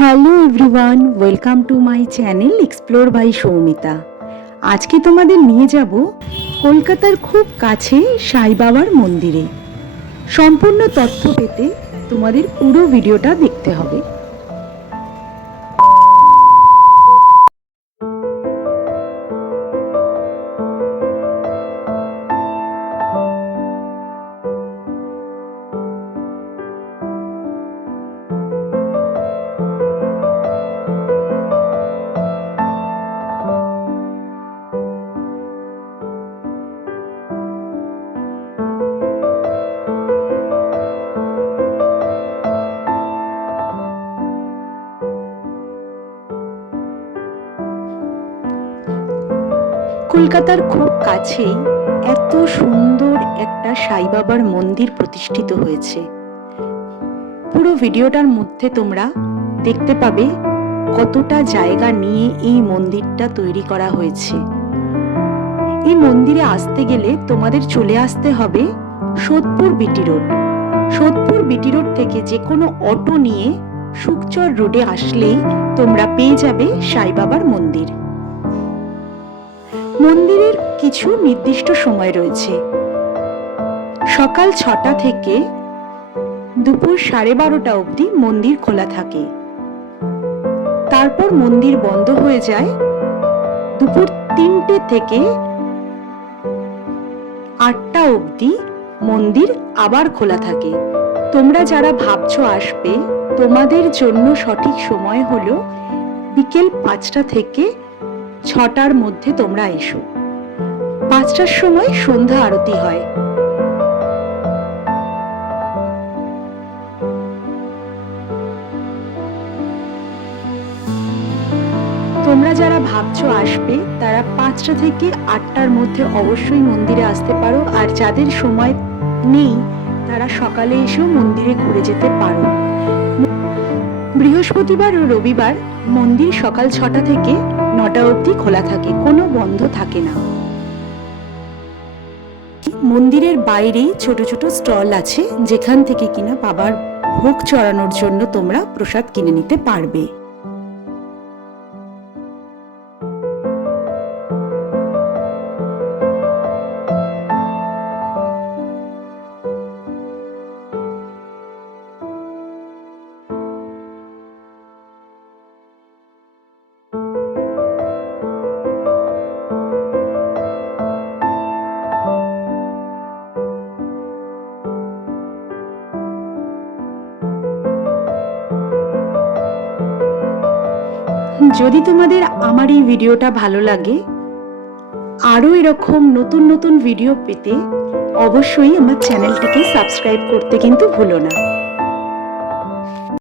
Hello everyone, welcome to my channel explore by Soumita. আজকে তোমাদের নিয়ে যাব কলকাতার খুব কাছে সাই বাবার মন্দিরে। সম্পূর্ণ তথ্য পেতে তোমাদের পুরো ভিডিওটা দেখতে হবে। কলকাতার খুব কাছেই এত সুন্দর একটা সাই বাবার মন্দির প্রতিষ্ঠিত হয়েছে। পুরো ভিডিওটার মধ্যে তোমরা দেখতে পাবে কতটা জায়গা নিয়ে এই মন্দিরটা তৈরি করা হয়েছে। এই মন্দিরে আসতে গেলে তোমাদের চলে আসতে হবে Sodepur BT road. Sodepur BT road থেকে যে কোনো অটো নিয়ে সুকচর রোডে আসলেই তোমরা পেয়ে যাবে সাই বাবার মন্দির। মন্দিরের কিছু নির্দিষ্ট সময় রয়েছে। সকাল 6টা থেকে দুপুর 12:30 অবধি মন্দির খোলা থাকে। তারপর মন্দির বন্ধ হয়ে যায় দুপুর 3টে থেকে 8টা অবধি মন্দির আবার খোলা থাকে। তোমরা যারা ভাবছো আসবে, তোমাদের জন্য সঠিক সময় হলো বিকেল 5টা থেকে 6টার মধ্যে তোমরা এসো। 5টার সময় সন্ধ্যা আরতি হয়। তোমরা যারা ভাবছো আসবে তারা 5টা থেকে 8টার মধ্যে অবশ্যই মন্দিরে আসতে পারো। আর যাদের সময় নেই তারা সকালে এসেও মন্দিরে ঘুরে যেতে পারো। বৃহস্পতিবার ও রবিবার মন্দির সকাল 6টা থেকে 9টা অবধি খোলা থাকে, কোনো বন্ধ থাকে না। মন্দিরের বাইরে ছোট ছোট স্টল আছে, যেখান থেকে কিনা বাবার ভোগ চড়ানোর জন্য তোমরা প্রসাদ কিনে নিতে পারবে। যদি তোমাদের আমার এই ভিডিওটা ভালো লাগে, আরও এরকম নতুন নতুন ভিডিও পেতে অবশ্যই আমার চ্যানেলটিকে সাবস্ক্রাইব করতে কিন্তু ভুলো না।